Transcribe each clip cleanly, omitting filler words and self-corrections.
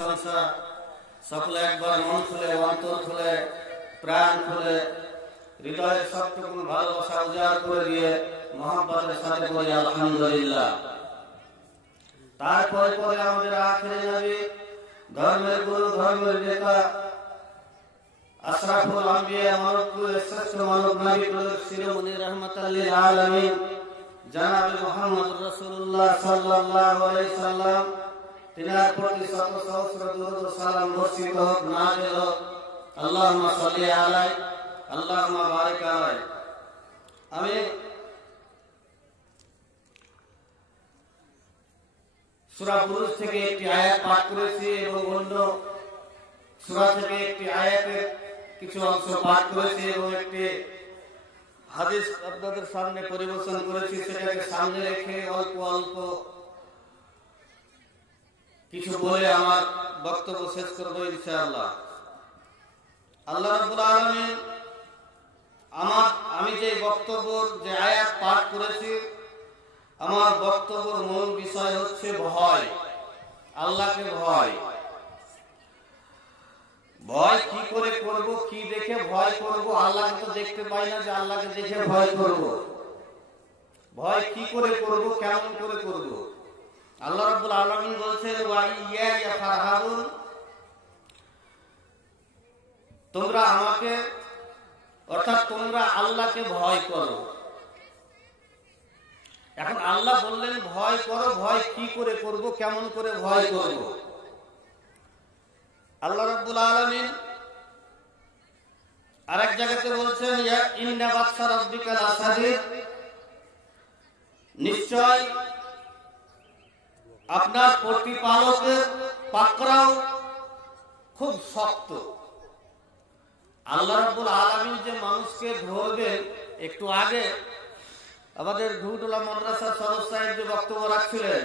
প্রশংসা। সকলে একবার মন খুলে, অন্তর খুলে, প্রাণ খুলে, হৃদয়ের সবটুকু ভালোবাসা উজাড় করে দিয়ে মোহাম্মতের সাথে বলি আলহামদুলিল্লাহ। তারপরে পরে আমাদের আখেরি নবী, ধর্মের গুরু, ধর্মের নেতা, আশরাফুল আম্বিয়া, মানবকুলের শ্রেষ্ঠ মানব, নবী কুলের শিরোমণি, রাহমাতাল লিল আলামিন, জনাবে মুহাম্মদুর রাসূলুল্লাহ সাল্লাল্লাহু আলাইহি সাল্লাম, তিনার প্রতি শত সহস্র দুরূদ ও সালাম বর্ষিত হোক, নাযিল হোক। আল্লাহুম্মা সাল্লি আলাইহি, আল্লাহুম্মা বারিক আলাইহি। আমি সূরা বুরুজ থেকে একটি আয়াত পাঠ করেছি এবং অন্য সূরা থেকে একটি আয়াতের কিছু অংশ পাঠ করেছি এবং একটি হাদিস আপনাদের সামনে পরিবেশন করেছি। সেটাকে সামনে রেখে অল্প অল্প কিছু বলে আমার বক্তব্য শেষ করব ইনশাআল্লাহ। আল্লাহ রাব্বুল আলামিন আমি যে বক্তব্য, যে আয়াত পাঠ করেছি, আমার বক্তব্যের মূল বিষয় হচ্ছে ভয়, আল্লাহকে ভয়। ভয় কি করে করব, কি দেখে ভয় করব? আল্লাহকে তো দেখতে পাই না যে আল্লাহকে দেখে ভয় করব। ভয় কি করে করব, কেমন করে করব? আল্লাহ রাব্বুল আলামিন বলছেন, ওয়া ইয়া ফারহাবুন, তোমরা আমাকে, অর্থাৎ তোমরা আল্লাহকে ভয় করো। এখন আল্লাহ বললেন ভয় করো, ভয় কি করে করব, কেমন করে ভয় করব? আল্লাহ রাব্বুল আলামিন আরেক জায়গাতে বলছেন, ইয়া ইন্না বাতশা রাব্বিকা লাসাদীদ, নিশ্চয় আপনার প্রতিপালকের পাকড়াও খুব শক্ত। আল্লাহ রাব্বুল আলামিন যে মানুষকে ধরবেন, একটু আগে আমাদের ঘুটুলা মাদ্রাসার সদস্য সাহেব যে বক্তব্য রাখছিলেন,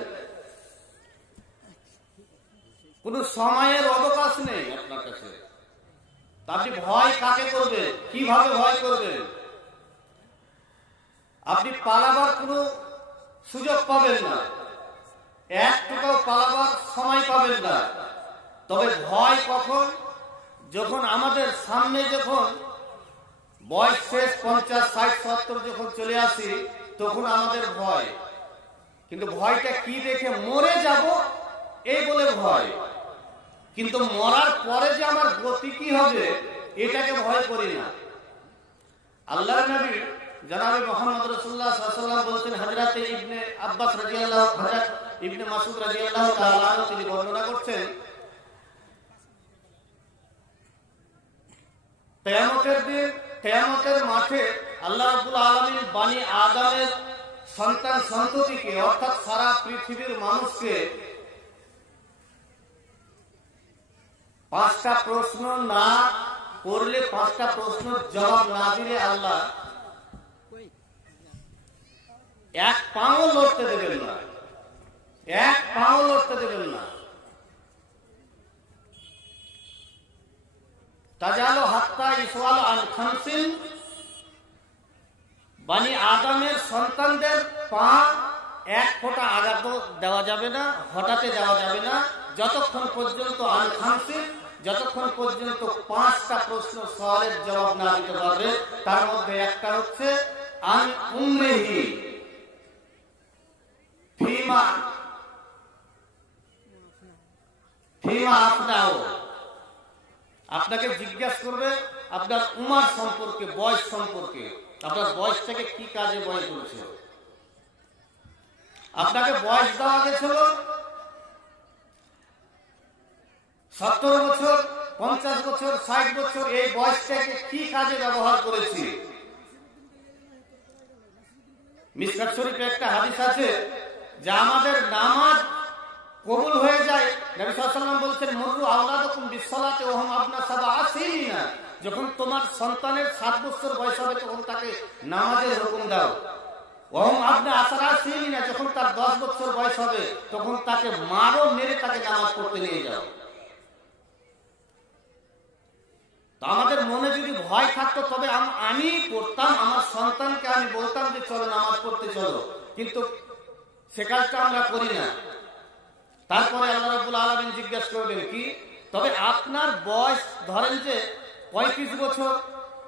কোন সময়ের অবকাশ নেই আপনার কাছে। আপনি ভয় কাকে করবেন, কিভাবে ভয় করবেন? আপনি পালাবার কোনো সুযোগ পাবেন না, একটুকুও পালাবার সময় পাবেন না। তবে ভয় কখন? যখন আমাদের সামনে, যখন বয়স শেষ 50, 60, 70 যখন চলে আসি, তখন আমাদের ভয়। কিন্তু ভয়টা কি দেখে? মরে যাব এই বলে ভয়। কিন্তু মরার পরে যে আমার গতি কি হবে, এটাকে ভয় করি না। আল্লাহর নবী জনাবে মুহাম্মদ রাসূলুল্লাহ সাল্লাল্লাহু আলাইহি ওয়াসাল্লাম বলতেন, হযরত ইবনে আব্বাস রাদিয়াল্লাহু, হযরত ইবনে মাসউদ রাদিয়াল্লাহু তাআলা আনহু তিনি বর্ণনা করছেন, কিয়ামতের দিন, কিয়ামতের মাঠে আল্লাহ রাব্বুল আলামিন বনি আদমের সন্তান সন্ততিকে, অর্থাৎ সারা পৃথিবীর মানুষকে 5টা প্রশ্ন না করলে, 5টা প্রশ্নের জবাব না দিলে আল্লাহ এক পাও লড়তে দেবেন না, এক পাও লড়তে দেবেন না। তাজালো হাত্তা ইসওয়াল আল খামসিন, বনি আদমের সন্তানদের পা এক ফোঁটা আঘাত দেওয়া যাবে না, হঠাতে দেওয়া যাবে না, যতক্ষণ পর্যন্ত আল খামসিন, যতক্ষণ পর্যন্ত 5টা প্রশ্ন সওয়ালের জবাব না দিতে পারবে। তার মধ্যে একটা হচ্ছে আন উম্মিহি ফিমা আফনাও, আপনাকে জিজ্ঞাসা করবে আপনার উমার সম্পর্কে, বয়স সম্পর্কে, আপনার বয়সটাকে কি কাজে বয়স করেছে। আপনাকে বয়স দেওয়া গেছিল 70 বছর, 50 বছর, 60 বছর, এই বয়সটাকে কি কাজে ব্যবহার করেছি। মিশকাত শরীফে একটা হাদিস আছে যে আমাদের নামাজ কবুল হয়ে যায়। নবী সাল্লাল্লাহু আলাইহি ওয়াসাল্লাম বলছেন, মুরু আওলাদাকুম বিসসালাতি ওয়া হুম আবনা সাবআ সিনিনা, যখন তোমার সন্তানের 7 বছর বয়স হবে তখন তাকে নামাজের হুকুম দাও। ওয়া হুম আবনা আশরা সিনিনা, যখন তার 10 বছর বয়স হবে তখন তাকে মারো, মেরে তাকে নামাজ পড়তে নিয়ে যাও। তো আমাদের মনে যদি ভয় থাকতো তবে আমি পড়তাম, আমার সন্তানকে আমি বলতাম যে চলো নামাজ পড়তে চলো, কিন্তু সে কাজটা আমরা করি না। তারপরে আল্লাহ রাব্বুল আলামিন জিজ্ঞাসা করলেন কি, তবে আপনার বয়স ধরেন যে 35 বছর,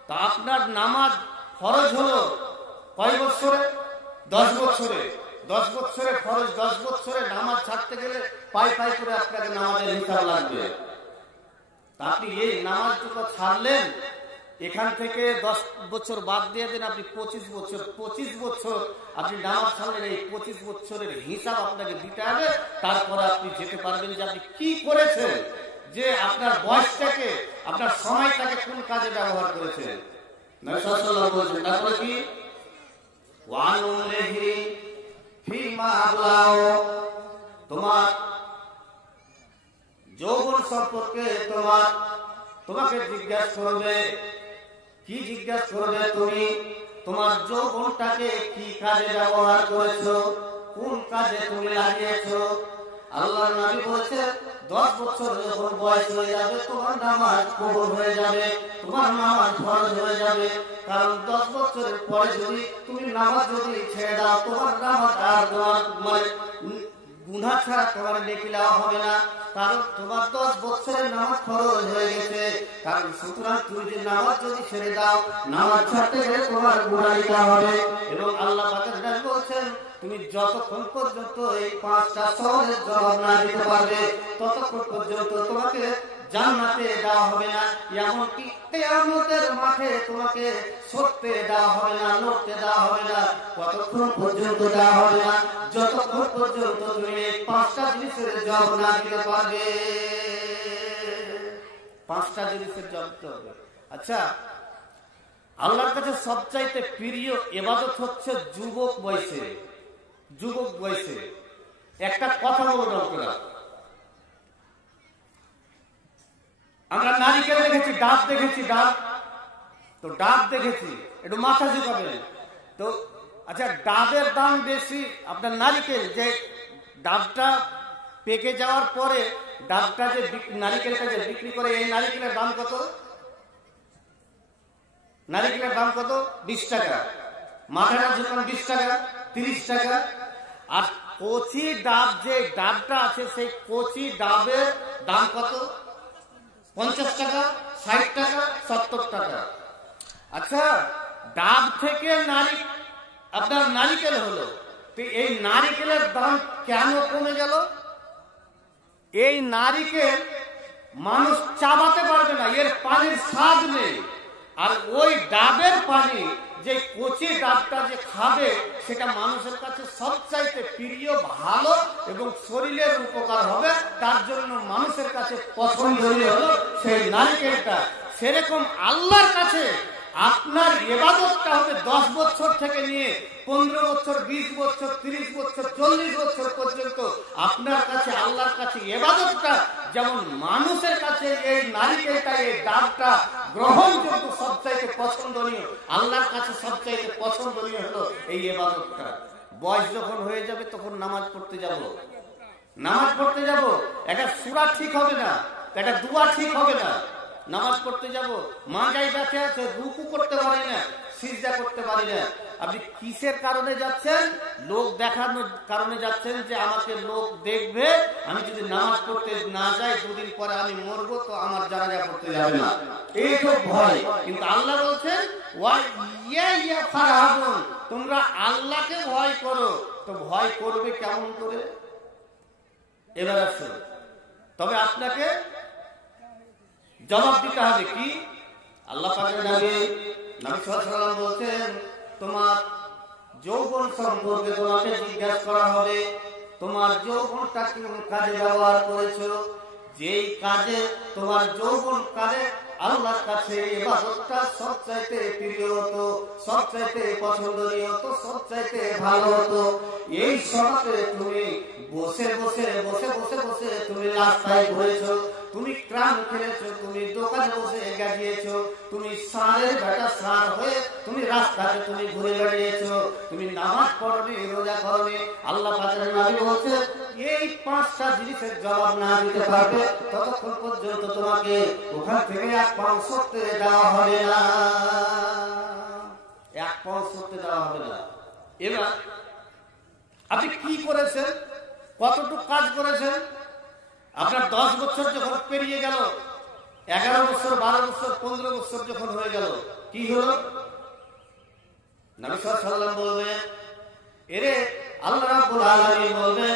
তা আপনার নামাজ ফরজ হলো কয় বছরে? 10 বছরে। 10 বছরে ফরজ, 10 বছরে নামাজ ছাড়তে গেলে পাই পাই করে আপনাকে নামাজের হিসাব লাগবে। তা আপনি এই নামাজটুকু ছাড়লেন, এখান থেকে 10 বছর বাদ দিয়ে দেন, আপনি 25 বছর। 25 বছর আপনি নামাজ ছাড়লেন, এই 25 বছরের হিসাব আপনাকে দিতে হবে। তারপরে আপনি যেতে পারবেন যে আপনি কি করেছেন, যে আপনার বয়সটাকে, আপনার সময়টাকে কোন কাজে ব্যবহার করেছেন। নবী সাল্লাল্লাহু আলাইহি ওয়াসাল্লাম বলেছেন, তারপরে কি, ওয়ান উমরিহি ফিমা আবলাও, তোমার যৌবন সম্পর্কে তোমাকে জিজ্ঞাসা করবে। কি জিজ্ঞাসা করবে? তুমি তোমার যৌবনটাকে কি কাজে ব্যবহার করেছো, কোন কাজে তুমি লাগিয়েছো। আল্লাহর নবী বলেছেন, 10 বছর যখন বয়স হয়ে যাবে তোমার নামাজ কবুল হয়ে যাবে, তোমার নামাজ ফরজ হয়ে যাবে। কারণ 10 বছরের পরে যদি তুমি নামাজ ছেড়ে দাও, তোমার নামাজ আর তোমার গুনাহ ছাড়া তোমার নেকি দেওয়া হবে না। কারণ তোমার 10 বছরের নামাজ ফরজ হয়ে গেছে। কারণ সুতরাং তুমি যে নামাজ যদি ছেড়ে দাও, নামাজ ছাড়তে গেলে তোমার গুনাহ দেওয়া হবে। এবং আল্লাহ পাকের নবী বলেছেন, তুমি যতক্ষণ পর্যন্ত এই 5টা সওয়ালের জবাব না দিতে পারবে, ততক্ষণ পর্যন্ত তোমাকে জান্নাতে দেওয়া হবে না। এমনকি কিয়ামতের মাঠে তোমাকে সরতে দেওয়া হবে না, লড়তে দেওয়া হবে না। কতক্ষণ পর্যন্ত দেওয়া হবে না? যতক্ষণ পর্যন্ত তুমি এই 5টা জিনিসের জবাব না দিতে পারবে। 5টা জিনিসের জবাব দিতে হবে। আচ্ছা, আল্লাহর কাছে সবচাইতে প্রিয় ইবাদত হচ্ছে যুবক বয়সে। যুবক বয়সে একটা কথা বলবো আপনারা, আমরা নারিকেল দেখেছি, ডাব দেখেছি, তো ডাব দেখেছি, একটু মাথা ঝুঁকাবেন তো। আচ্ছা, ডাবের দাম বেশি আপনার নারিকেল, যে ডাবটা পেকে যাওয়ার পরে ডাবটা যে নারিকেলটা যে বিক্রি করে, এই নারিকেলের দাম কত? নারিকেলের দাম কত? 20 টাকা। মাথাটা ঝুঁকান 20 টাকা, 30 টাকা। আর কচি ডাব, যে ডাবটা আছে, সেই কচি ডাবের দাম কত? 50 টাকা, 60 টাকা, 70 টাকা। আচ্ছা, ডাব থেকে আপনার নারিকেল হলো, তো এই নারিকেলের দাম কেন কমে গেল? এই নারিকেল মানুষ চাবাতে পারবে না, এর পানির স্বাদ নেই। আর ওই ডাবের পানি, যে কচি ডাবটা যে খাবে, সেটা মানুষের কাছে সবচাইতে প্রিয়, ভালো এবং শরীরের উপকার হবে। তার জন্য মানুষের কাছে পছন্দনীয় হলো সেই নারিকেলটা। সেরকম আল্লাহর কাছে আপনার ইবাদতটা হবে 10 বছর থেকে নিয়ে 15 বছর, 20 বছর, 30 বছর, 40 বছর পর্যন্ত আপনার কাছে, আল্লাহর কাছে ইবাদতটা যেমন মানুষের কাছে এই নারিকেলটা, এই ডাবটা গ্রহণযোগ্য, সবচাইতে পছন্দনীয়, আল্লাহর কাছে সবচাইতে পছন্দনীয় হলো এই ইবাদতটা। বয়স যখন হয়ে যাবে তখন নামাজ পড়তে যাব, একটা সূরা ঠিক হবে না, একটা দোয়া ঠিক হবে না। নামাজ পড়তে যাব, মাজায় ব্যথা আছে, রুকু করতে পারি না, সিজদা করতে পারি না। আপনি কিসের কারণে যাচ্ছেন? লোক দেখানোর কারণে যাচ্ছেন, যে আমাকে লোক দেখবে, আমি যদি নামাজ পড়তে না যাই 2 দিন পরে আমি মরবো, তো আমার জানাজা পড়তে যাবে না, এই তো ভয়। কিন্তু আল্লাহ বলছেন, তোমরা আল্লাহকে ভয় করো। তো ভয় করবে কেমন করে? এবার আসুন, তবে আপনাকে জবাব দিতে হবে কি? আল্লাহ পাকের নবী সাল্লাল্লাহু আলাইহি ওয়াসাল্লাম বলছেন, তোমার যৌবন সম্পর্কে তোমাকে জিজ্ঞাসা করা হবে, তোমার যৌবনটা কোন কাজে ব্যবহার করেছো। যেই কাজে তোমার যৌবন কাজে আল্লাহর কাছে ইবাদতটা সবচাইতে প্রিয় হতো, সবচাইতে পছন্দনীয় হতো, সবচাইতে ভালো হতো, এই সময়তে তুমি বসে তুমি রাস্তায় ঘুরেছো, তুমি ক্রাম খেলেছো, তুমি দোকানে বসে গাজিয়েছো, তুমি সারের বেটা সার হয়ে তুমি রাস্তাতে তুমি ঘুরে বেড়িয়েছো, তুমি নামাজ পড়নি, রোজা করনি। আল্লাহ পাকের নবী বলছেন, এই 5টা জিনিসের জবাব না দিতে পারবে ততক্ষণ পর্যন্ত তোমাকে ওখান থেকে 1 পাও সরতে দেওয়া হবে না, 1 পাও সরতে দেওয়া হবে না। এবার আপনি কি করেছেন? কতটুকু কাজ করেছেন? আপনার 10 বছর যখন পেরিয়ে গেল, 11 বছর, 12 বছর, 15 বছর যখন হয়ে গেল, কি হলো? নবী সাল্লাল্লাহু আলাইহি ওয়াসাল্লাম বলবেন, এরে আল্লাহ রাব্বুল আলামিন বলবেন,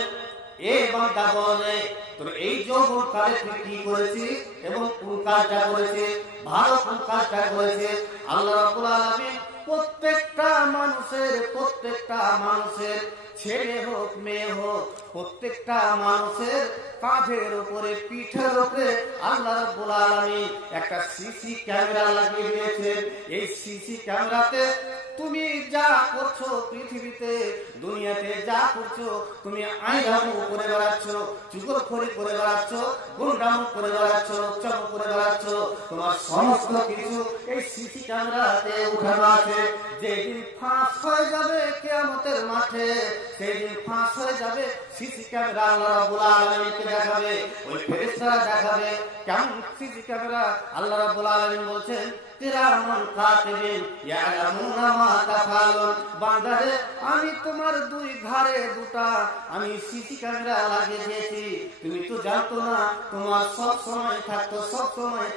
এ বান্দা বলে তোর এই যৌবন কালে তুই কি করেছিস এবং কোন কাজটা করেছিস, ভালো কোন কাজটা করেছিস। আল্লাহ রাব্বুল আলামিন প্রত্যেকটা মানুষের ছেলে হোক মেয়ে হোক, প্রত্যেকটা মানুষের কাঁধের উপরে, পিঠের উপরে আল্লাহ রাব্বুল আলামিন একটা সিসি ক্যামেরা লাগিয়ে দিয়েছেন। এই সিসি ক্যামেরাতে তুমি যা করছো পৃথিবীতে, দুনিয়াতে যা করছো, তুমি আইনামু করে বেড়াচ্ছ, চুগলখড়ি করে বেড়াচ্ছ, গুন্ডামু করে বেড়াচ্ছ, চমক করে বেড়াচ্ছ, তোমার সমস্ত কিছু এই সিসি ক্যামেরাতে উঠানো আছে। যেদিন ফাঁস হয়ে যাবে কিয়ামতের মাঠে, সেদিন ফাঁস হয়ে যাবে, সিসি ক্যামেরা আল্লাহ রাব্বুল আলামিনকে দেখাবে, ওই ফেরেশতারা দেখাবে। কেমন সিসি ক্যামেরা? আল্লাহ রাব্বুল আলামিন বলছেন, কিরামান কাতিবিন ইয়ালামুনা মা তাফআলুন। বান্দারে, আমি তোমার দুই ঘাড়ে দুটা আমি সিসি ক্যামেরা লাগিয়ে দিয়েছি। তুমি তো জানতো না, তোমার সব সময়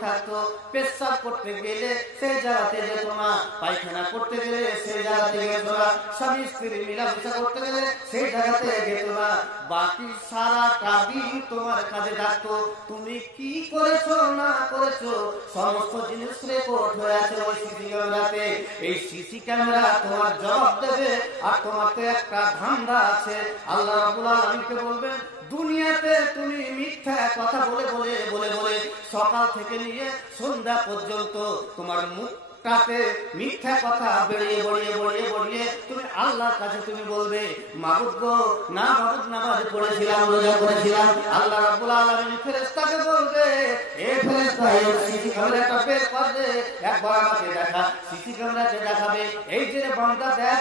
থাকতো পেশাব করতে গেলে সেই জায়গাতে যেত না, পায়খানা করতে গেলে সেই জায়গাতে যেত না, স্বামী স্ত্রী মিলামেশা করতে গেলে সেই জায়গাতে যেত না, বাকি সারাটা দিন তোমার কাজে থাকতো। তুমি কি করেছো না করেছো সমস্ত জিনিস রেকর্ড হয়ে আছে ওই সিসি ক্যামেরাতে। এই সিসি ক্যামেরা তোমার জবাব দেবে। আর তোমাকে একটা ধান্দা আছে, আল্লাহ রাব্বুল আলামিনকে বলবেন, দুনিয়াতে তুমি মিথ্যা কথা বলে সকাল থেকে নিয়ে সন্ধ্যা পর্যন্ত তোমার মুখটাতে মিথ্যা কথা বড়িয়ে তুমি আল্লাহর কাছে তুমি বলবে, মাবুদ গো, না মাবুদ, নামাজ পড়েছিলাম, রোজা করেছিলাম। আল্লাহ রাব্বুল আলামিন ফেরেশতাকে বলবে, এ ফেরেশতা, এই সিসি ক্যামেরাটা বের কর দে, একবার আমাকে দেখা। সিসি ক্যামেরাতে দেখাবে, এই যে বান্দা, দেখ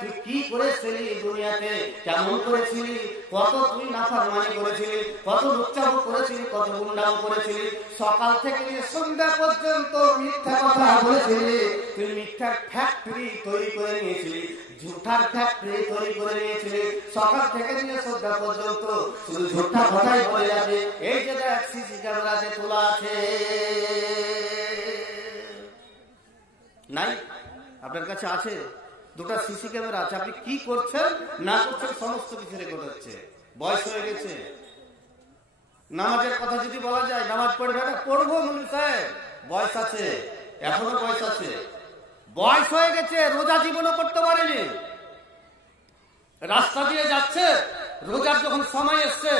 তুই কি করেছিলি দুনিয়াতে, কেমন করেছিলি, কত তুই নাফরমানি করেছিলি, কত লুচ্চামো করেছিলি, কত গুন্ডামো করেছিলি, সকাল থেকে নিয়ে সন্ধ্যা পর্যন্ত মিথ্যা কথা বলেছিলি। তুই মিথ্যার ফ্যাক্টরি তৈরি করে নিয়েছিলি, ঝুঠার ফ্যাক্টরি তৈরি করে নিয়েছিলি। সকাল থেকে নিয়ে সন্ধ্যা পর্যন্ত শুধু ঝুঠা কথাই বলে যাবে। এই যে দেখ সিসি ক্যামেরাতে তোলা আছে। নাই? আপনার কাছে আছে? দুটো সিসি ক্যামেরা আছে। আপনি কি করছেন না করছেন সমস্ত কিছু রেকর্ড হচ্ছে। বয়স হয়ে গেছে, নামাজের কথা যদি বলা যায়, নামাজ পড়বে না, পড়বো মনে সাহেব, বয়স আছে, এখনো বয়স আছে, বয়স হয়ে গেছে, রোজা জীবনও করতে পারেনি, রাস্তা দিয়ে যাচ্ছে, রোজার যখন সময় এসছে,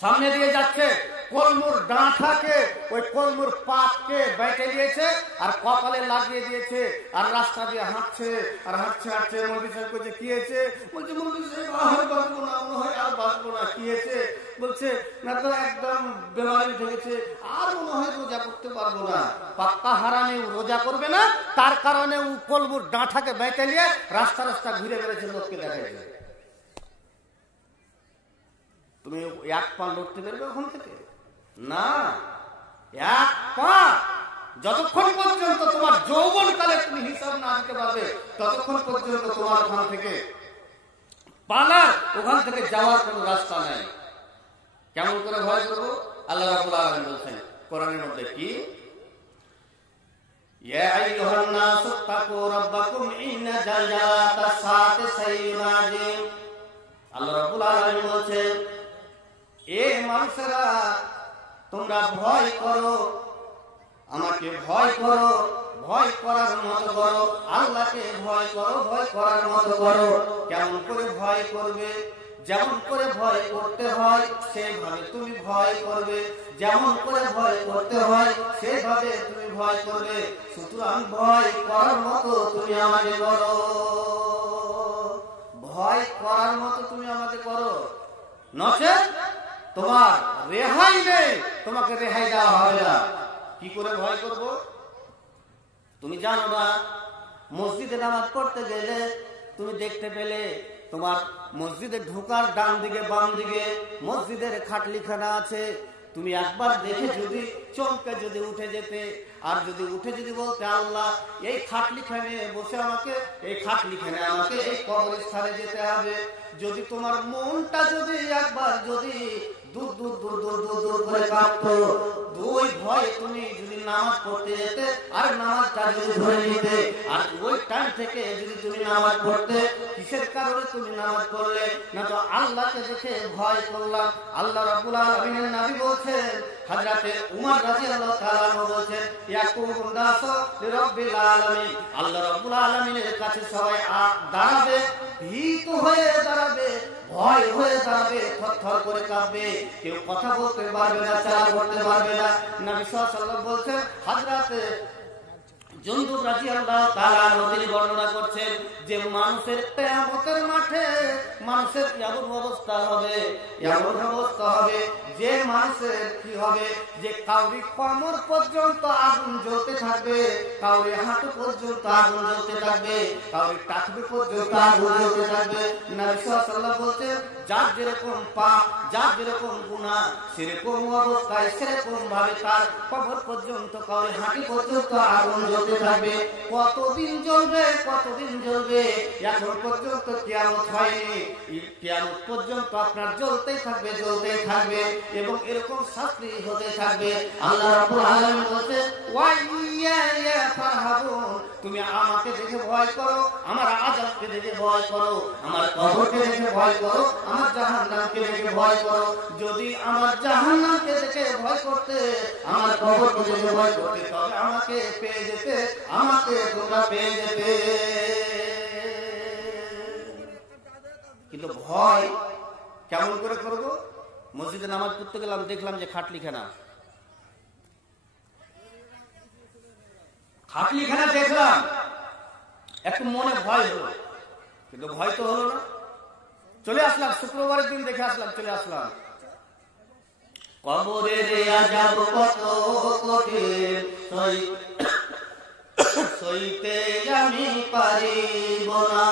সামনে দিয়ে যাচ্ছে, কলমুর ডাঁটাকে, ওই কলমুর পাতকে বেঁটে দিয়েছে আর কপালে লাগিয়ে দিয়েছে, আর রাস্তা দিয়ে হাঁটছে আর হাঁটছে। মৌলভী সাহেব বলছে, কি হয়েছে? বলছে, মৌলভী সাহেব আর বাঁচবো না, মনে হয় আর বাঁচবো না। কি হয়েছে? বলছে, না তো একদম বেমারি ঢেকেছে, আর মনে হয় রোজা করতে পারবো না। পাক্কা হারামে রোজা করবে না, তার কারণে ও কলমুর ডাঁটাকে বেঁটে নিয়ে রাস্তা ঘুরে বেড়েছে, লোককে দেখাইছে। তুমি এক পা লড়তে পারবে ওখান থেকে? না, এক পা। যতক্ষণ পর্যন্ত তোমার যৌবন কালে তুমি হিসাব না দিতে পারবে, ততক্ষণ পর্যন্ত তোমার ওখান থেকে পালার, ওখান থেকে যাওয়ার কোন রাস্তা নাই। কেমন করে ভয় করবো? আল্লাহ রাব্বুল আলামিন বলছেন কোরআনের মধ্যে, কি, ইয়া আইয়ুহান নাসু তাকু রাব্বাকুম ইন্না জালজালাতাস সাআতি শাইউন আযীম। আল্লাহ রাব্বুল আলামিন বলছেন, এ মানুষেরা, তোমরা ভয় করো, আমাকে ভয় করো, ভয় করার মতো করো, আল্লাহকে ভয় করো, ভয় করার মতো করো। কেমন করে ভয় করবে? যেমন করে ভয় করতে হয় সেভাবে তুমি ভয় করবে, যেমন করে ভয় করতে হয় সেভাবে তুমি ভয় করবে। সুতরাং ভয় করার মতো তুমি আমাকে করো, ভয় করার মতো তুমি আমাকে করো, নচেৎ তোমার রেহাই নেই, তোমাকে রেহাই দেওয়া হবে না। কি করে ভয় করব? তুমি জানো না, মসজিদে নামাজ পড়তে গেলে তুমি দেখতে পেলে তোমার মসজিদে ঢোকার ডান দিকে বাম দিকে মসজিদের খাটলিখানা আছে, তুমি একবার দেখে যদি চমকে যদি উঠে যেতে, আর যদি উঠে যদি বলতে আল্লাহ এই খাটলিখানে বসে আমাকে, এই খাটলিখানে আমাকে এই কবরস্থানে যেতে হবে, যদি তোমার মনটা যদি একবার যদি দূর দূর দূর দূর দূর দূর করে কাঁপতো, ওই ভয়ে তুমি যদি নামাজ পড়তে যেতে আর নামাজটা যদি ধরে নিতে, আর ওই টাইম থেকে যদি তুমি নামাজ পড়তে, কিসের কারণে তুমি নামাজ পড়লে? না তো আল্লাহকে দেখে ভয় করলাম। আল্লাহ রাব্বুল আলামিনের নবী বলছেন, হযরতে উমর রাদিয়াল্লাহু তাআলা বলছেন, ইয়াকুমুন নাসু লিরাব্বিল আলামিন, আল্লাহ রাব্বুল আলামিনের কাছে সবাই দাঁড়াবে, ভীত হয়ে দাঁড়াবে, ভয় হয়ে দাঁড়াবে, থরথর করে কাঁপবে, কেউ কথা বলতে পারবে না, চাল করতে পারবে না। নবী সাল্লাল্লাহু আলাইহি ওয়াসাল্লাম বলছেন, হযরতে জুনদুব রাদিয়াল্লাহু তাআলা তিনি বর্ণনা করছেন যে মানুষের কিয়ামতের মাঠে মানুষের এমন অবস্থা হবে, এমন অবস্থা হবে যে মানুষের কি হবে, যে কাউরি কোমর পর্যন্ত আগুন জ্বলতে থাকবে, কাউরি হাঁটু পর্যন্ত আগুন জ্বলতে থাকবে, কাউরি টাকবি পর্যন্ত আগুন জ্বলতে থাকবে। নবী সাল্লাল্লাহু আলাইহি ওয়াসাল্লাম বলছেন, যার যেরকম পাপ, যার যেরকম গুনাহ, সেরকম অবস্থায় সেরকম ভাবে তার কবর পর্যন্ত, কাউরি হাঁটু পর্যন্ত আগুন জ্বলতে থাকবে। কতদিন জ্বলবে, কতদিন জ্বলবে? এখন পর্যন্ত কিয়ামত হয়নি, কিয়ামত পর্যন্ত আপনার জ্বলতেই থাকবে, জ্বলতেই থাকবে, এবং এরকম শাস্তি হতে থাকবে। আল্লাহ রাব্বুল আলামিন বলছে, ওয়া ইয়া ফারহাবুন, তুমি আমাকে দেখে ভয় করো, আমার আযাবকে দেখে ভয় করো, আমার কবরকে দেখে ভয় করো, আমার জাহান্নামকে দেখে ভয় করো। যদি আমার জাহান্নামকে দেখে ভয় করতে, আমার কবরকে দেখে ভয় করতে, তবে আমাকে পেয়ে যেতে, আমাকে তোমরা পেয়ে যেতে। কিন্তু ভয় কেমন করে করবো? মসজিদে নামাজ পড়তে গেলাম, দেখলাম যে খাটলিখানা, খাটলিখানা দেখলাম, একটু মনে ভয় হলো, কিন্তু ভয় তো হলো না, চলে আসলাম। শুক্রবারের দিন দেখে আসলাম, চলে আসলাম। কবরের আযাব কত কঠিন, সইতে আমি পারিব না,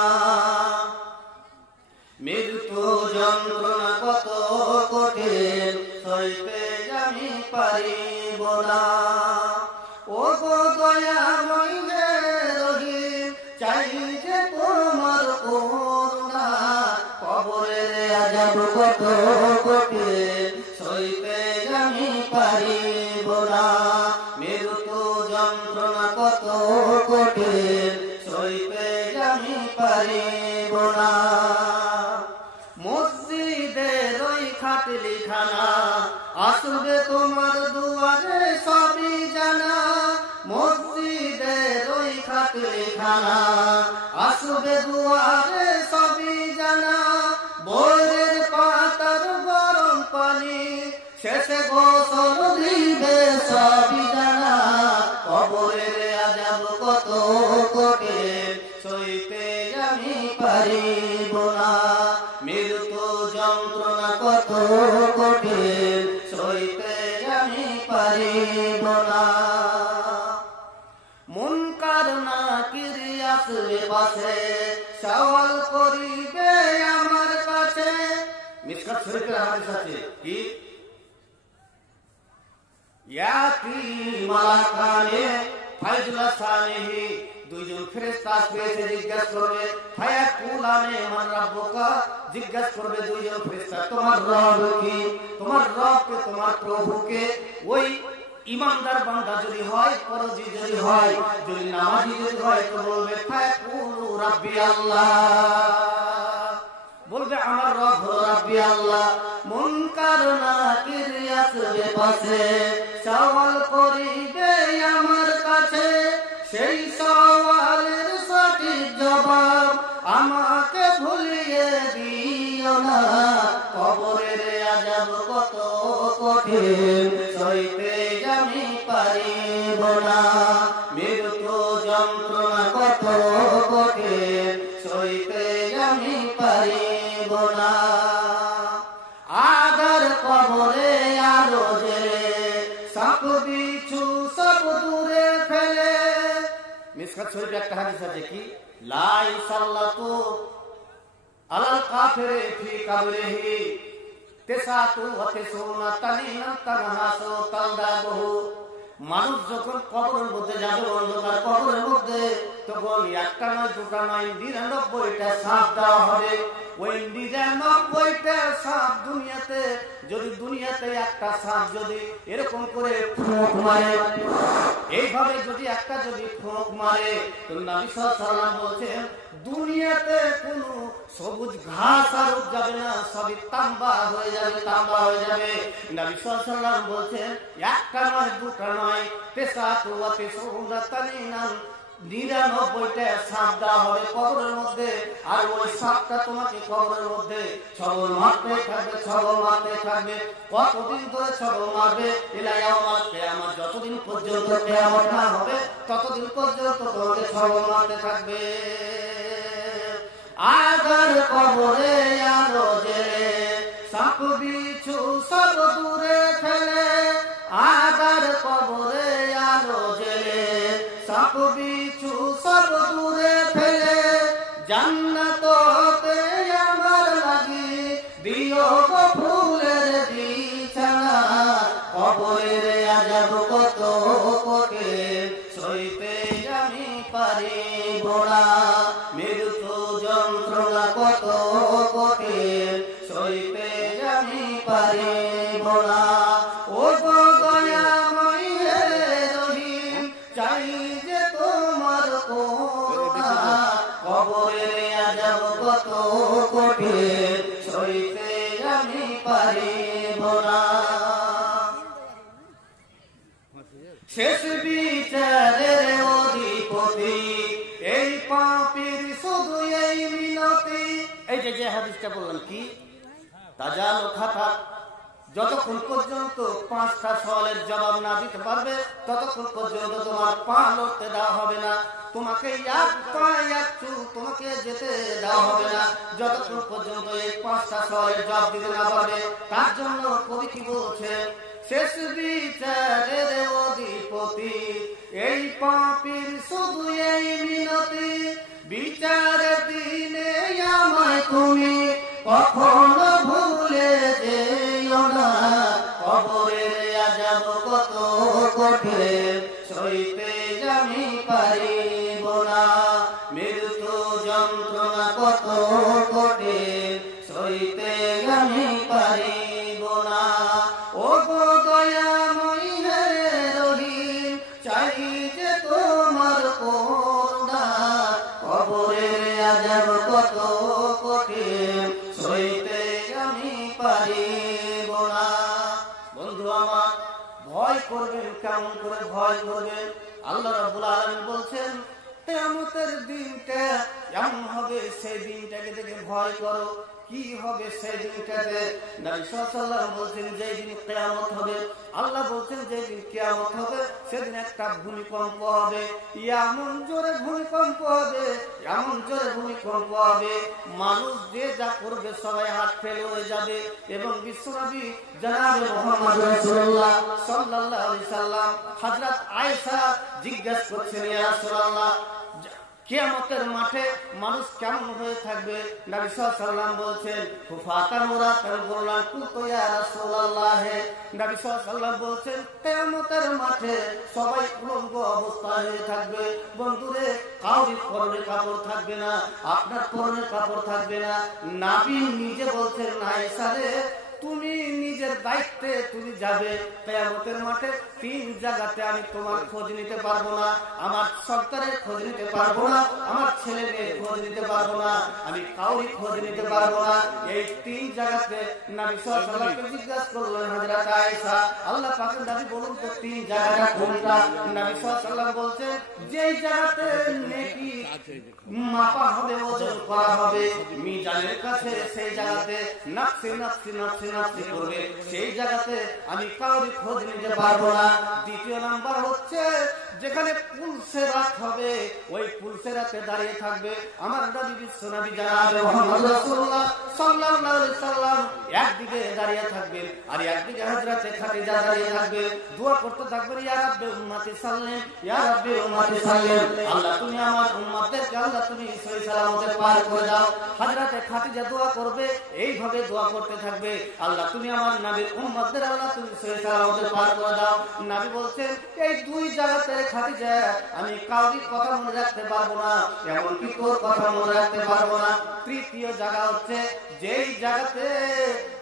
মৃত্যু যন্ত্রণা কত কঠিন, সইতে আমি পারিব না। ও গো দয়াময় হে রহিম, চাই যে তোমার করুণা, কবরের আযাব কত কঠিন, সইতে আমি পারিব না, মৃত্যু যন্ত্রণা কত কঠিন, সইতে আমি পারিব না। মসজিদের ওই খাটলিখানা, আসবে তোমার দুয়ারে সবই জানা, মসজিদের ওই খাটলিখানা, আসবে দুয়ারে সবই জানা, বইয়ের পাতার গরম পানি, শেষে গোসল দিবে সবই জানা, কবরের আযাব কত কঠিন, সইতে আমি পারিব না, মৃত্যু যন্ত্রণা কত কঠিন, সইতে আমি পারিব না। মুনকার নাকির আসবে পাশে, সওয়াল করিবে আমার কাছে। মিশকাত শরীফের হাদিস আছে কি, ইয়াতি মালাকানে ফায়জুল সানিহি, দুইজন ফেরেশতা আসবে, এসে জিজ্ঞাসা করবে, ফায়াকুলানে মান রাব্বুকা, জিজ্ঞাসা করবে দুইজন ফেরেশতা, তোমার রব কি, তোমার রবকে, তোমার প্রভুকে। ওই ইমানদার বান্দা যদি হয়, পরজি যদি হয়, যদি নামাজি যদি হয়, তো বলবে ফায়াকুলু রাব্বি আল্লাহ, বলবে আমার রব হলো রাব্বি আল্লাহ। মুনকার নাকির আসবে পাশে, সওয়াল করিবে আমার কাছে, সেই সওয়ালের সঠিক জবাব আমাকে ভুলিয়ে দিও না, কবরের আযাব কত কঠিন, সইতে আমি পারিব না, মৃত্যু যন্ত্রণা কত কঠিন, সইতে আমি পারিব না। আদার কবরে আরো জেলে, সাপ বিছু সব দূরে ফেলে। মিশকাত শরীফে একটা হাদিস আছে কি, লা ইসাল্লাতু আলাল কাফিরি ফি কাবরিহি, মানুষ যখন কবরের মধ্যে যাবে, অন্ধকার কবরের মধ্যে, তখন একটা নয় দুটা নয় 99টা সাপ দেওয়া হবে। ওই 99টা সাপ দুনিয়াতে একটা সাপ যদি এরকম করে ফোঁক মারে, এইভাবে যদি একটা ফোঁক মারে, তো নবী সাল্লাল্লাহু আলাইহি ওয়াসাল্লাম বলছেন দুনিয়াতে কোনো সবুজ ঘাস আর যাবে না, সবই তাম্বা হয়ে যাবে। নবী সাল্লাল্লাহু আলাইহি ওয়াসাল্লাম বলছেন একটা নয় দুটা নয় 99টা সাপ দেওয়া হবে কবরের মধ্যে। আর ওই সাপটা তোমাকে কবরের মধ্যে ছবল মারতে থাকবে। কতদিন ধরে ছবল মারবে? ইলা ইয়াউমাল কিয়ামত, যতদিন পর্যন্ত কিয়ামত না হবে ততদিন পর্যন্ত তোমাকে ছবল মারতে থাকবে। আগার কবরে আলো জেলে সাপ বিছু সব দূরে ফেলে, আগার কবরে আলো জেলে সাপ বিছু সব দূরে ফেলে, জান্নাতে আমার লাগি দিও গো ফুলের বিছানা, কবরের আযাব কত কঠিন সইতে আমি পারিব না, মৃত্যু যন্ত্রণা কত কঠিন সইতে আমি পারিব না। ও গো দয়াময় হে রহিম, চাই যে তোমার করুণা, কবরের আযাব কত কঠিন সইতে আমি পারিব না। শেষ বিচারের অধিপতি এই পাপীর শুধু এই মিনতি। এই যে হাদিসটা বললাম কি তাজা লোখা থাক, যতক্ষণ পর্যন্ত 5টা সওয়ালের জবাব না দিতে পারবে ততক্ষণ পর্যন্ত তোমার পা লড়তে দেওয়া হবে না, তোমাকে এক পা এক চুল তোমাকে যেতে দেওয়া হবে না, যতক্ষণ পর্যন্ত এই 5টা সওয়ালের জবাব দিতে না পারবে। তার জন্য কবি কি বলছে, শেষ বিচারের অধিপতি এই পাপীর শুধু এই মিনতি, বিচারের দিনে আমায় তুমি কখনো ভুলে যেও না, কবরের আযাব কত কঠিন সইতে আমি পারিব না, মৃত্যু যন্ত্রণা কত কঠিন সইতে আমি পারিব না। ও গো দয়াময় হে রহিম, চাই যে তোমার করুণা, কবরের আযাব কত কঠিন সইতে আমি পারিব না। বন্ধু আমার, ভয় করবেন, কেমন করে ভয় করবেন? আল্লাহ রাব্বুল আলামিন বলছেন কিয়ামতের দিনটা এমন হবে, সেই দিনটাকে দেখে ভয় করো। কি হবে সেই দিনটাতে? নবী সাল্লাল্লাহু আলাইহি ওয়াসাল্লাম বলছেন যেই দিন কিয়ামত হবে, আল্লাহ বলছেন যেই দিন কিয়ামত হবে সেদিন একটা ভূমিকম্প হবে, এমন জোরে ভূমিকম্প হবে, এমন জোরে ভূমিকম্প হবে, মানুষ যে যা করবে সবাই হাত ফেলে হয়ে যাবে। এবং বিশ্বনবী জনাবে মুহাম্মদ রাসূলুল্লাহ সাল্লাল্লাহু আলাইহি সাল্লাম হযরত আয়েশা জিজ্ঞাসা করছেন, ইয়া রাসূলুল্লাহ কিয়ামতের মাঠে মানুষ কেমন হয়ে থাকবে? নবী সাল্লাল্লাহু আলাইহি ওয়াসাল্লাম বলছেন কুফাতান মুরাতান বললাম কুনতু ইয়া রাসূলুল্লাহ। নবী সাল্লাল্লাহু আলাইহি ওয়াসাল্লাম বলছেন কিয়ামতের মাঠে সবাই উলঙ্গ অবস্থায় হয়ে থাকবে। বন্ধুরে, কাউরি পরনে কাপড় থাকবে না, আপনার পরনে কাপড় থাকবে না। নবী নিজে বলছেন আয়েশা রে, তুমি নিজের দায়িত্বে তুমি যাবে কিয়ামতের মাঠে। 3 জায়গাতে আমি তোমার খোঁজ নিতে পারবো না, আমার সন্তানের খোঁজ নিতে পারবো না, আমার ছেলে মেয়ের খোঁজ নিতে পারবো না, আমি কাউরি খোঁজ নিতে পারবো না। এই 3 জায়গাতে নবী সাল্লাল্লাহু আলাইহি ওয়াসাল্লামকে জিজ্ঞাসা করলেন হযরত আয়েশা, আল্লাহ পাকের নবী বলুন তো 3 জায়গাটা কোনটা? নবী সাল্লাল্লাহু আলাইহি ওয়াসাল্লাম বলছেন যেই জায়গাতে নেকি মাপা হবে, ওজন করা হবে মিজানের কাছে, সেই জায়গাতে নাফসি নাফসি নাফসি নাফসি করবে, সেই জায়গাতে আমি কাউরি খোঁজ নিতে পারবো না। দ্বিতীয় নাম্বার হচ্ছে যেখানে পুলসেরাত হবে, ওই পুলসেরাতে দাঁড়িয়ে থাকবে আমার নবী বিশ্বনবী জনাবে মুহাম্মদ রাসূলুল্লাহ সাল্লাল্লাহু আলাইহি সাল্লাম, একদিকে দাঁড়িয়ে থাকবেন আর একদিকে হযরতে খাদিজা দাঁড়িয়ে থাকবে, দোয়া করতে থাকবেন ইয়া রাব্বি উম্মতি সাল্লিম, ইয়া রাব্বি উম্মতি সাল্লিম, আল্লাহ তুমি আমার উম্মতদেরকে আল্লাহ তুমি সহি সালামতে পার করে দাও। হযরতে খাদিজা দোয়া করবে, এইভাবে দোয়া করতে থাকবে আল্লাহ তুমি আমার নবীর উম্মতদের আল্লাহ তুমি সহিহ সালামতে পার করে দাও। নবী বলছেন এই দুই জায়গাতে খাদিজা আমি কাউরির কথা মনে রাখতে পারবো না, এমনকি তোর কথা মনে রাখতে পারবো না। তৃতীয় জায়গা হচ্ছে যেই জায়গাতে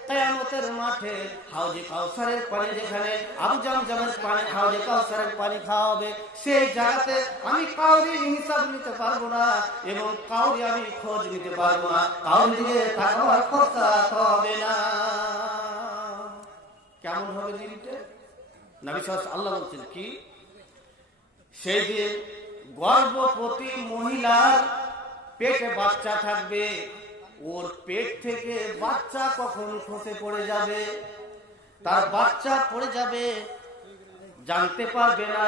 কিয়ামতের মাঠে হাউজে কাউসারের পানি, যেখানে আবু জামজামের পানি, হাউজে কাউসারের পানি খাওয়া হবে, সেই জায়গাতে আমি কাউরি হিসাব নিতে পারবো না এবং কাউরি আমি খোঁজ নিতে পারবো না, কাউরি দিকে তাকাবার খরচা হবে না। কেমন হবে দিনটা? নবী সাল্লাল্লাহু আল্লাহ বলছেন কি, সেই দিন গর্ভবতী মহিলার পেটে বাচ্চা থাকবে, ওর পেট থেকে বাচ্চা কখন খসে পড়ে যাবে, তার বাচ্চা পড়ে যাবে জানতে পারবে না,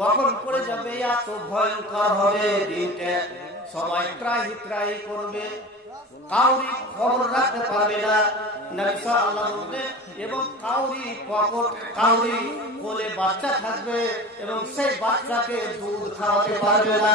কখন পড়ে যাবে, এত ভয়ঙ্কর হবে দিনটা। সবাই ত্রাহি ত্রাহি করবে, কাউরি খবর রাখতে পারবে না। নবী সাল্লাল্লাহু আলাইহি ওয়াসাল্লাম এবং কাউরি কোলে বাচ্চা থাকবে এবং সেই বাচ্চাকে দুধ খাওয়াতে পারবে না,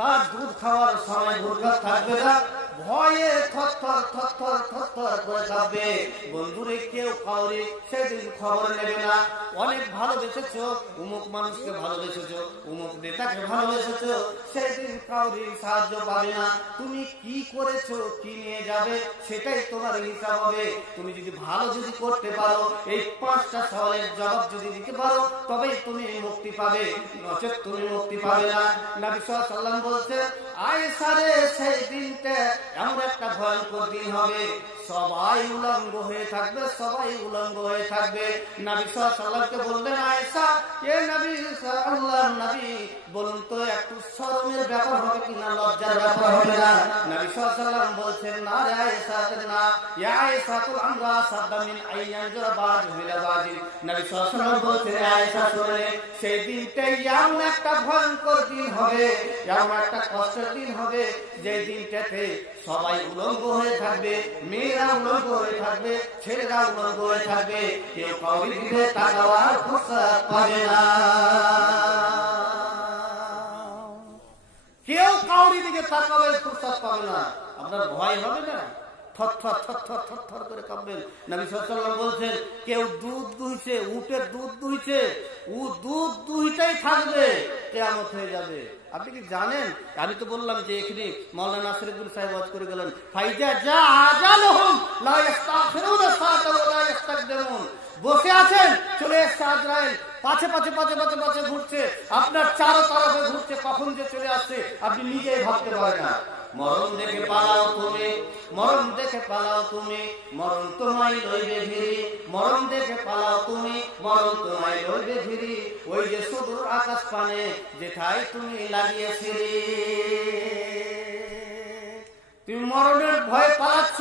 তার দুধ খাওয়ার সময় দুর্গত থাকবে না, ভয়ে থরথর থরথর থরথর করে কাঁপবে। বন্ধুরে কেউ কাউরি সেদিন খবর নেবে না। অনেক ভালোবেসেছো, অমুক মানুষকে ভালোবেসেছো, অমুক নেতাকে ভালোবেসেছো, সেদিন কাউরি সাহায্য পাবে না। তুমি কি করেছো, কি নিয়ে যাবে, সেটাই তোমার হিসাব হবে। তুমি যদি ভালো যদি করতে পারো, এই 5টা সওয়ালের জবাব যদি দিতে পারো, তবেই তুমি মুক্তি পাবে, নচেত তুমি মুক্তি পাবে না। নবী সাল্লাল্লাহু আলাইহি ওয়াসাল্লাম বলছে আয়েশা রে, সেই দিনটা এমন একটা ভয়ঙ্কর দিন হবে, সবাই উলঙ্গ হয়ে থাকবে, সবাই উলঙ্গ হয়ে থাকবে। নবী সাল্লাল্লাহু আলাইহি ওয়াসাল্লামকে বললেন আয়েশা, এ নবী আল্লাহর নবী বলুন তো একটু শরমের ব্যাপার হবে কিনা, লজ্জার ব্যাপার হবে না? নবী সাল্লাল্লাহু আলাইহি ওয়াসাল্লাম বলছেন না রে আয়েশা, না, ইয়া আয়েশা তুল আমরা সাদা মিন আইয়ান জাবাদ মিলা বাদিন। নবী সাল্লাল্লাহু আলাইহি ওয়াসাল্লাম বলছেন আয়েশা শুনে, সেই দিনটা এমন একটা ভয়ঙ্কর দিন হবে, এমন একটা কষ্টের দিন হবে, যে দিনটাতে সবাই উলঙ্গ হয়ে থাকবে, মেয়েরা উলঙ্গ হয়ে থাকবে, ছেলেরা উলঙ্গ হয়ে থাকবে, কেউ কাউরি দিকে তাকাবার ফুরসত পাবে না, কেউ কাউরি দিকে তাকাবার ফুরসত পাবে না। আপনার ভয় হবে না? থরথর থরথর থরথর করে কাঁপবেন। নবী সাল্লাল্লাহু আলাইহি ওয়াসাল্লাম বলছেন কেউ দুধ দুইছে, উটের দুধ দুইছে, ও দুধ দুইটাই থাকবে, কিয়ামত হয়ে যাবে। আপনি কি জানেন? আমি তো বললাম যে এখানে মাওলানা নাসিরউদ্দিন সাহেব ওয়াজ করে গেলেন, ফাইজা জা আজালুহুম লা ইস্তাখিরুনা সাআতা ওয়া লা ইস্তাকদিমুন। বসে আছেন, চলে এসেছে আজরাইল, পাছে পাছে পাছে পাছে পাছে ঘুরছে, আপনার চারতরফে ঘুরছে, কখন যে চলে আসছে আপনি নিজেই ভাবতে পারেন না। মরণ দেখে পালাও তুমি, মরণ দেখে পালাও তুমি, মরণ তোমায় লইবে ঘিরি, মরণ দেখে পালাও তুমি, মরণ তোমায় লইবে ঘিরি, ওই যে সুদূর আকাশ পানে যেথায় তুমি লাগিয়েছিলি। তুমি মরণের ভয়ে পালাচ্ছ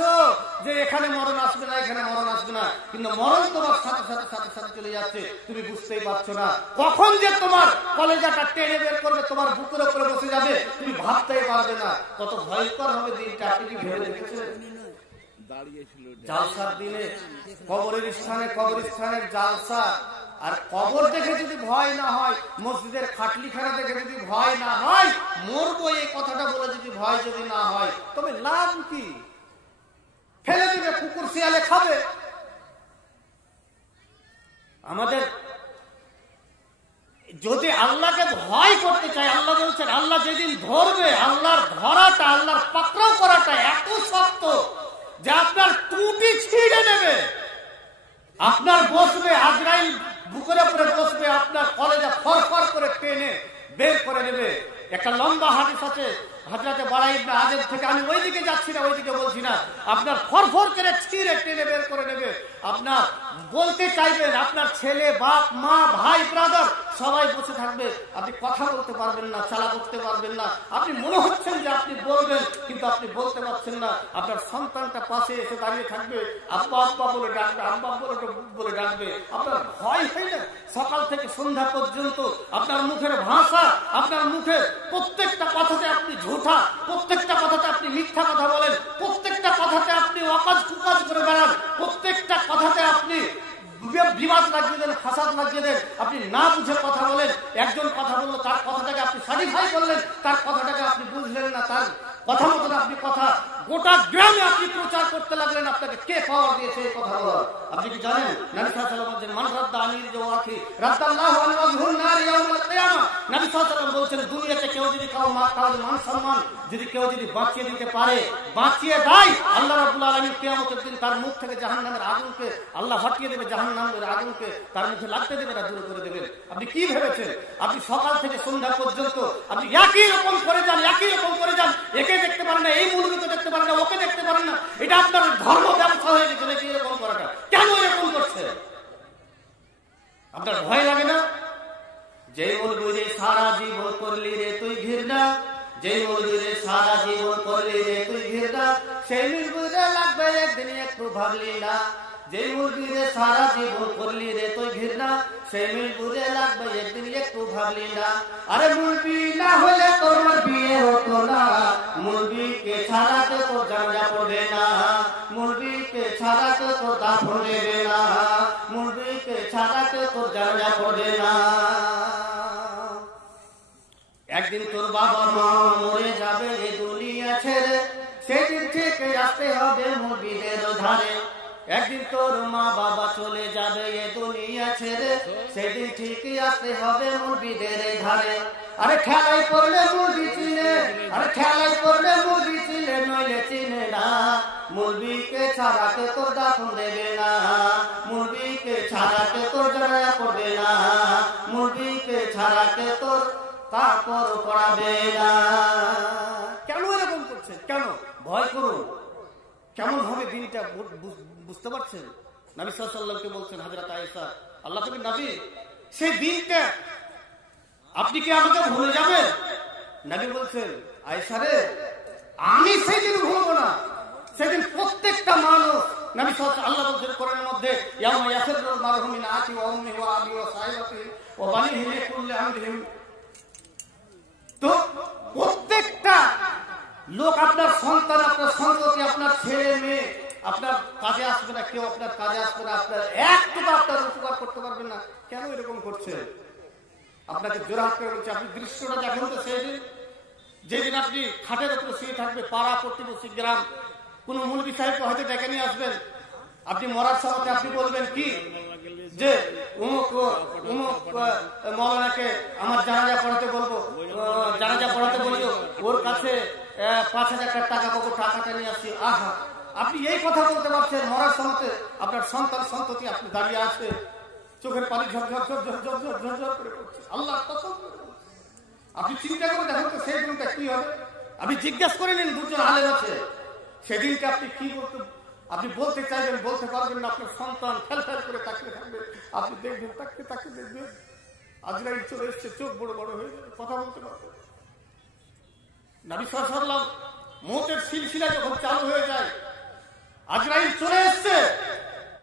যে এখানে মরণ আসবে না, এখানে মরণ আসবে না, কিন্তু মরণ তোমার সাথে সাথে সাথে সাথে চলে যাচ্ছে, তুমি বুঝতেই পারছো না। কখন যে তোমার কলেজাটা টেনে বের করবে, তোমার বুকের উপরে বসে যাবে, তুমি ভাবতেই পারবে না। কত ভয়ঙ্কর হবে দিনটা, আপনি কি ভেবে দেখেছেন? জালসার দিনে কবরস্থানের জালসা, আর কবর দেখে যদি ভয় না হয়, মসজিদের খাটলিখানা দেখে যদি ভয় না হয়, মরবো এই কথাটা বলে যদি ভয় যদি না হয়, তবে লাভ কি? ফেলে দিবে, কুকুর শিয়ালে খাবে। আমাদের যদি আল্লাহকে ভয় করতে চাই, আল্লাহ বলছেন আল্লাহ যেদিন ধরবে, আল্লাহর ধরাটা, আল্লাহর পাকড়াও করাটা এত শক্ত যে আপনার টুটি ছিঁড়ে নেবে, আপনার বসবে, আজরাইল বুকের উপরে বসবে, আপনার কলেজে ফরফর করে টেনে বের করে নেবে। একটা লম্বা হাদিস আছে হযরত বারা ইবনে আযিব থেকে, আমি ওইদিকে যাচ্ছি না, ওইদিকে বলছি না, আপনার ফরফর করে ছিঁড়ে টেনে বের করে নেবে। আপনার বলতে চাইবেন, আপনার ছেলে, বাপ, মা, ভাই, ব্রাদার সবাই বসে থাকবে, আপনি কথা বলতে পারবেন না, চালা করতে পারবেন না, আপনি মনে হচ্ছেন যে আপনি বলবেন কিন্তু আপনি বলতে পারছেন না। আপনার সন্তানটা পাশে এসে দাঁড়িয়ে থাকবে, আব্বা আব্বা বলে ডাকবে, আব্বা বলে ডাকবে, আপনার ভয় হয় না? সকাল থেকে সন্ধ্যা পর্যন্ত আপনার মুখের ভাষা, আপনার মুখের প্রত্যেকটা কথাতে আপনি ঝুঠা, প্রত্যেকটা কথাতে আপনি মিথ্যা কথা বলেন, প্রত্যেকটা কথাতে আপনি অকাজ কুকাজ করে বেড়ান, প্রত্যেকটা কথাতে আপনি বিবাদ লাগিয়ে দেন, ফাসাদ লাগিয়ে দেন, আপনি না বুঝে কথা বলেন। একজন কথা বললো, তার কথাটাকে আপনি সাটিফাই করলেন, তার কথাটাকে আপনি বুঝলেন না, তার কথা মতন আপনি কথা গোটা গ্রামে আপনি প্রচার করতে লাগলেন। আপনাকে কে পাওয়ার দিয়েছে এই কথা বলার? আপনি কি জানেন নবী সাল্লাল্লাহু আলাইহি ওয়াসাল্লাম বলেন মান রাদ্দা আনিল জাওয়াকি রাদ্দাল্লাহু আনহু ওয়াজহুন নার ইয়াউমাল কিয়ামা। নবী সাল্লাল্লাহু আলাইহি ওয়াসাল্লাম বলেন দুনিয়াতে কেউ যদি কারো মান সম্মান যদি কেউ যদি বাঁচিয়ে দিতে পারে, বাঁচিয়ে দেয়, আল্লাহ রাব্বুল আলামিন কিয়ামতের দিন তার মুখ থেকে জাহান্নামের আগুনকে আল্লাহ হটিয়ে দেবে, জাহান্নামের আগুনকে তার মুখে লাগতে দেবে না, দূর করে দেবেন। আপনি কি ভেবেছেন আপনি সকাল থেকে সন্ধ্যা পর্যন্ত আপনি একই রকম করে যান, একই রকম করে যান, একে দেখতে পারেন না, এই মৌলবীকে দেখতে পারেন না, ওকে দেখতে পারেন না, এটা আপনার ধর্ম ব্যবসা হয়ে গেছে নাকি এরকম করাটা? কেন এরকম করছে? আপনার ভয় লাগে না? যে বলবো রে সারা জীবন করলি রে তুই ঘৃণা, যে বলবি রে সারা জীবন করলি রে তুই ঘৃণা, সেই বুঝে লাগবে একদিন একটু ভাবলি না। যে মুরগি রে সারা জীবন করলি রে তুই ঘৃণা, সেই মিল বুঝে লাগবে একদিন একটু ভাবলি না। আরে মুরগি না হলে তোর বিয়ে হতো না, মুরগিকে ছাড়া তো তোর জানাজা পড়বে না, মুরগিকে ছাড়া তো তোর দাফন দেবে না, মুরগিকে ছাড়া তো তোর জানাজা পড়বে না। একদিন তোর বাবা মা মরে যাবে এই দুনিয়া ছেড়ে, সেদিন থেকে আসতে হবে মুরগিদের ধারে। একদিন তোর মা বাবা চলে যাবে এ দুনিয়া ছেড়ে, সেদিন ঠিকই আসতে হবে মুরগিদের ধারে। আরে ঠেলাই পড়লে মুরগি চিনে, আরে ঠেলাই পড়লে মুরগি চিনে, নইলে চিনে না, মুরগিকে ছাড়াকে তোর দাফন দেবে না, মুরগিকে ছাড়াকে তোর জানাজা পড়বে না, মুরগিকে ছাড়াকে তোর কাপড় পরাবে না। কেন এরকম করছেন? কেন? ভয় করুন। কেমন হবে দিনটা বুঝতে পারছেন? নবী সাল্লাল্লাহু আলাইহি ওয়াসাল্লামকে বলছেন হযরত আয়েশা, আল্লাহ নবী নবী সেই দিনটা আপনি কি আমাকে ভুলে যাবেন? নবী বলছেন আয়েশা রে, আমি সেই দিন ভুলবো না। সেদিন প্রত্যেকটা মানুষ, নবী সাল্লাল্লাহু আল্লাহ বলছেন কোরআনের মধ্যে ইয়াউমা ইয়াফিরুল মারহু মিন আখি ওয়া উম্মিহি ওয়া আবিহি ওয়া সাহিবাতিহি ওয়া বানিহি লিকুল্লি আমরিহিম। তো প্রত্যেকটা লোক, আপনার সন্তান, আপনার সন্ততি, আপনার ছেলে মেয়ে আপনার কাজে আসবে না, কেউ আপনার কাজে আসবে না, আপনার একটু আপনার উপকার করতে পারবেন না। কেন এরকম করছে? আপনাকে জোরহাট করে বলছে, আপনি দৃশ্যটা দেখুন তো সেদিন, যেদিন আপনি খাটের উপরে শুয়ে থাকবে, পাড়া প্রতিবেশী গ্রাম কোন মৌলবী সাহেবকে হয়তো ডেকে নিয়ে আসবেন, আপনি মরার সময় আপনি বলবেন কি যে উমুক মৌলানাকে আমার জানাজা পড়াতে বলবো, জানাজা পড়াতে বলবো, ওর কাছে 5,000 টাকা পাবো, টাকাটা নিয়ে আসছি। আহা, আপনি এই কথা বলতে পারছেন মরার সময়? আপনার সন্তান সন্ততি আপনি দাঁড়িয়ে আছে, চোখের পানি ঝরঝর ঝরঝর ঝরঝর ঝরঝর করে পড়ছে। আল্লাহ কসম, আপনি চিন্তা করে দেখুন তো সেই দিনটা কি হবে। আপনি জিজ্ঞাসা করে নিন, দুজন আলেম আছে, সেদিনকে আপনি কি বলতে, আপনি বলতে চাইবেন, বলতে পারবেন না। আপনার সন্তান ফেল ফেল করে তাকিয়ে থাকবে, আপনি দেখবেন, তাকে তাকে দেখবেন, আজরাইল চলে এসছে, চোখ বড় বড় হয়ে যাবে, কথা বলতে পারবে। নবী সাল্লাল্লাহু আলাইহি ওয়াসাল্লাম মওতের সিলসিলা যখন চালু হয়ে যায়, আজরাইল চলে এসছে,